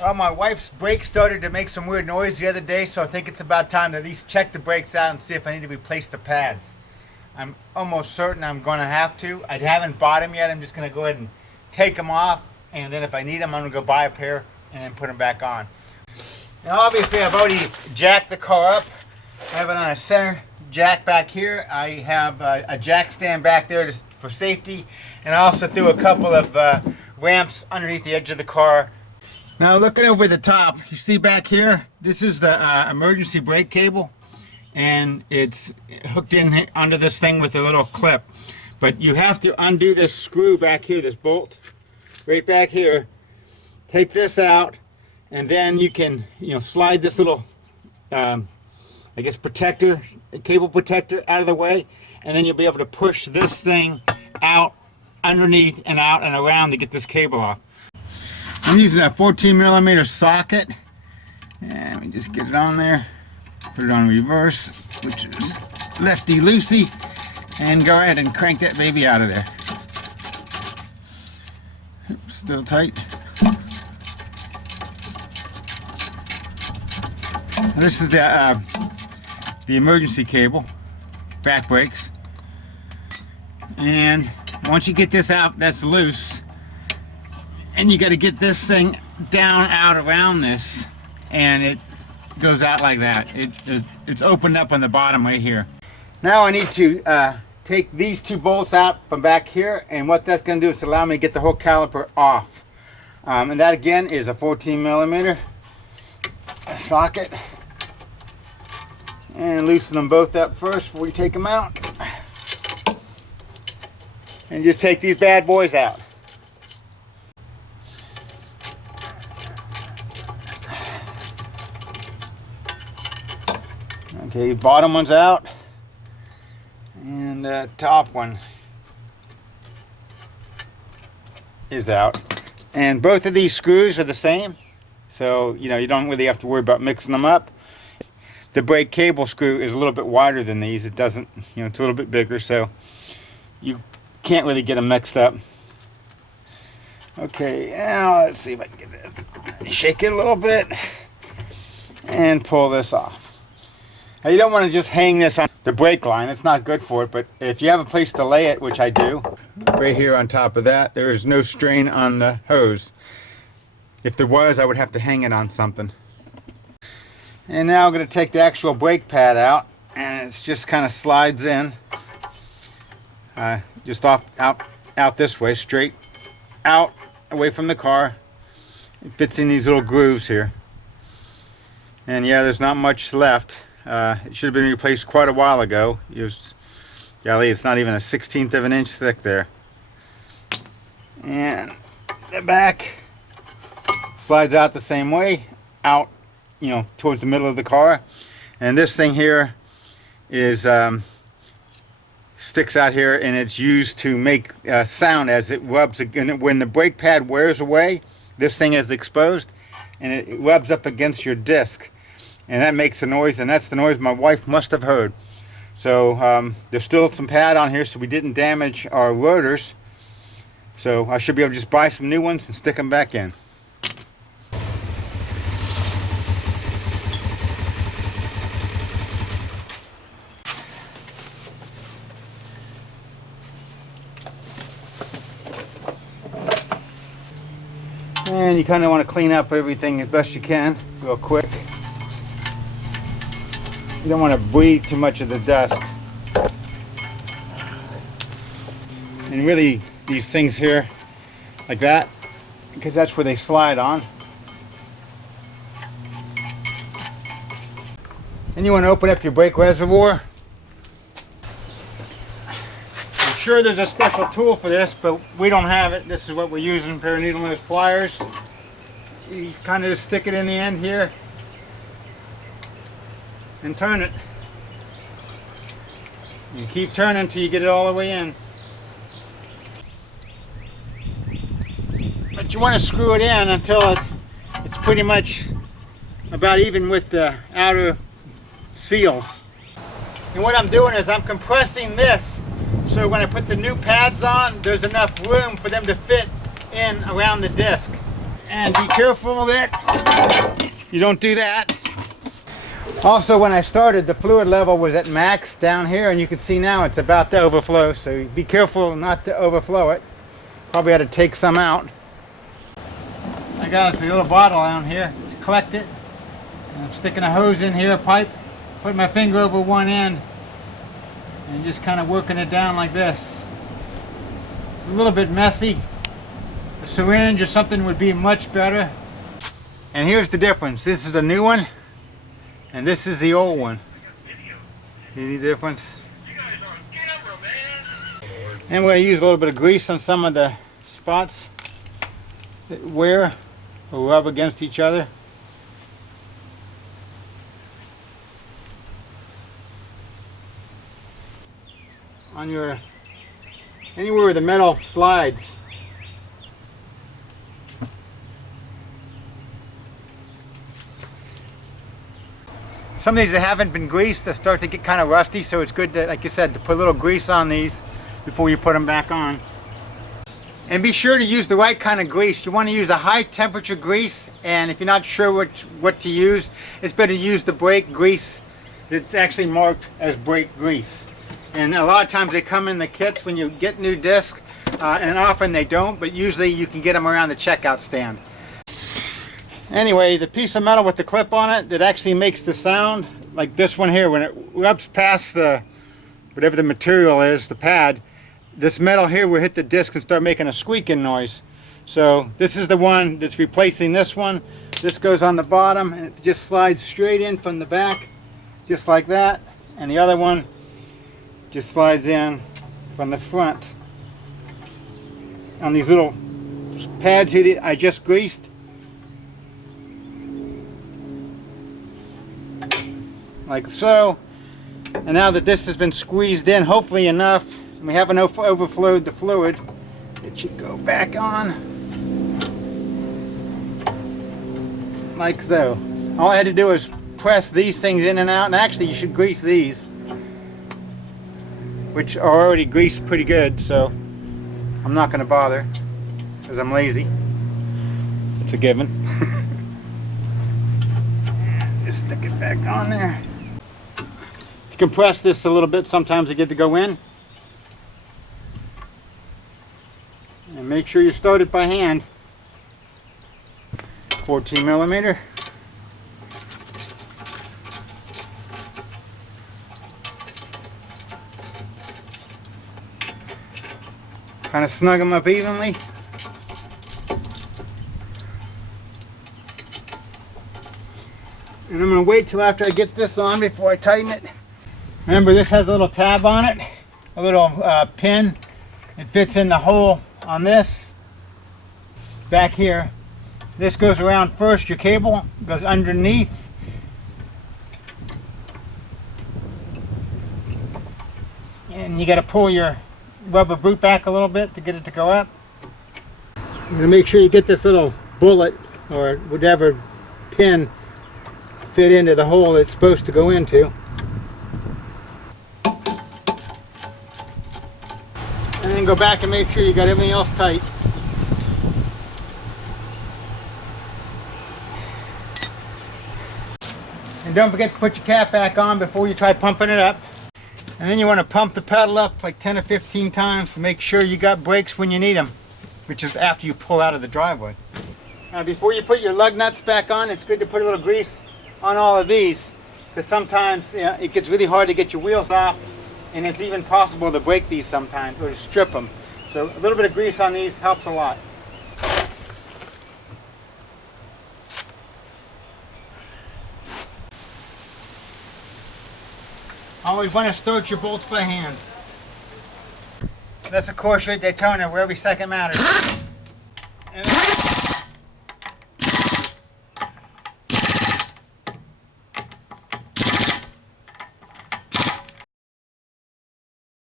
Well, my wife's brakes started to make some weird noise the other day, so I think it's about time to at least check the brakes out and see if I need to replace the pads. I'm almost certain I'm going to have to. I haven't bought them yet. I'm just going to go ahead and take them off, and then if I need them, I'm going to go buy a pair and then put them back on. Now, obviously, I've already jacked the car up. I have it on a center jack back here. I have a jack stand back there just for safety, and I also threw a couple of ramps underneath the edge of the car. Now, looking over the top, you see back here, this is the emergency brake cable, and it's hooked in under this thing with a little clip. But you have to undo this screw back here, this bolt right back here. Take this out, and then you can, slide this little, I guess, protector, cable protector out of the way, and then you'll be able to push this thing out underneath and out and around to get this cable off. I'm using a 14mm socket, and we just get it on there, put it on reverse, which is lefty-loosey, and go ahead and crank that baby out of there. Oops, still tight. This is the emergency cable, back brakes, and once you get this out, that's loose. And you got to get this thing down out around this, and it goes out like that. It's opened up on the bottom right here. Now I need to take these two bolts out from back here, and what that's going to do is allow me to get the whole caliper off. And that again is a 14mm socket. And loosen them both up first before we take them out. And just take these bad boys out. Okay, bottom one's out, and the top one is out. And both of these screws are the same, so you don't really have to worry about mixing them up. The brake cable screw is a little bit wider than these. It doesn't, it's a little bit bigger, so you can't really get them mixed up. Okay, now let's see if I can get this. Shake it a little bit and pull this off. Now, you don't want to just hang this on the brake line. It's not good for it, but if you have a place to lay it, which I do, right here on top of that, there is no strain on the hose. If there was, I would have to hang it on something. And now I'm going to take the actual brake pad out, and it just kind of slides in, just out this way, straight out, away from the car. It fits in these little grooves here. And yeah, there's not much left. It should have been replaced quite a while ago. Golly, it's not even a 1/16 of an inch thick there. And the back slides out the same way, out, towards the middle of the car. And this thing here is sticks out here, and it's used to make sound as it rubs. When the brake pad wears away, this thing is exposed, and it rubs up against your disc. And that makes a noise, and that's the noise my wife must have heard. So there's still some pad on here, so we didn't damage our rotors. So I should be able to just buy some new ones and stick them back in. And you kind of want to clean up everything as best you can, real quick. You don't want to breathe too much of the dust. And really, these things here, like that, because that's where they slide on. And you want to open up your brake reservoir. I'm sure there's a special tool for this, but we don't have it. This is what we're using, pair of needle nose pliers. You kind of just stick it in the end here and turn it. You keep turning until you get it all the way in. But you want to screw it in until it's pretty much about even with the outer seals. And what I'm doing is I'm compressing this so when I put the new pads on, there's enough room for them to fit in around the disc. And be careful that you don't do that. Also, when I started, the fluid level was at max down here, and you can see now it's about to overflow, so be careful not to overflow it. Probably had to take some out. I got us a little bottle down here to collect it. And I'm sticking a hose in here, a pipe, putting my finger over one end, and just kind of working it down like this. It's a little bit messy. A syringe or something would be much better. And here's the difference. This is a new one, and this is the old one. See the difference? And we're going to use a little bit of grease on some of the spots that wear or rub against each other. On your, anywhere where the metal slides. Some of these that haven't been greased, they start to get kind of rusty, so it's good to, like you said, to put a little grease on these before you put them back on. And be sure to use the right kind of grease. You want to use a high temperature grease, and if you're not sure what to use, it's better to use the brake grease that's actually marked as brake grease. And a lot of times they come in the kits when you get new discs, and often they don't, but usually you can get them around the checkout stand. Anyway, the piece of metal with the clip on it that actually makes the sound, like this one here, when it rubs past the, whatever the material is, the pad, this metal here will hit the disc and start making a squeaking noise. So this is the one that's replacing this one. This goes on the bottom and it just slides straight in from the back, just like that. And the other one just slides in from the front. On these little pads here that I just greased. Like so. And now that this has been squeezed in, hopefully enough, and we haven't overflowed the fluid, it should go back on like so. All I had to do is press these things in and out, and actually you should grease these, which are already greased pretty good, so I'm not going to bother because I'm lazy. It's a given. Just stick it back on there. Compress this a little bit sometimes to get to go in, and make sure you start it by hand. 14 millimeter. Kind of snug them up evenly. And I'm going to wait till after I get this on before I tighten it. Remember, this has a little tab on it, a little pin. It fits in the hole on this back here. This goes around first, your cable goes underneath. And you got to pull your rubber boot back a little bit to get it to go up. You're going to make sure you get this little bullet or whatever pin fit into the hole it's supposed to go into. And then go back and make sure you got everything else tight. And don't forget to put your cap back on before you try pumping it up. And then you want to pump the pedal up like 10 or 15 times to make sure you got brakes when you need them, which is after you pull out of the driveway. Now before you put your lug nuts back on, it's good to put a little grease on all of these, because sometimes it gets really hard to get your wheels off. And it's even possible to break these sometimes or to strip them. So a little bit of grease on these helps a lot. Always want to start your bolts by hand. That's a course rate Daytona where every second matters. And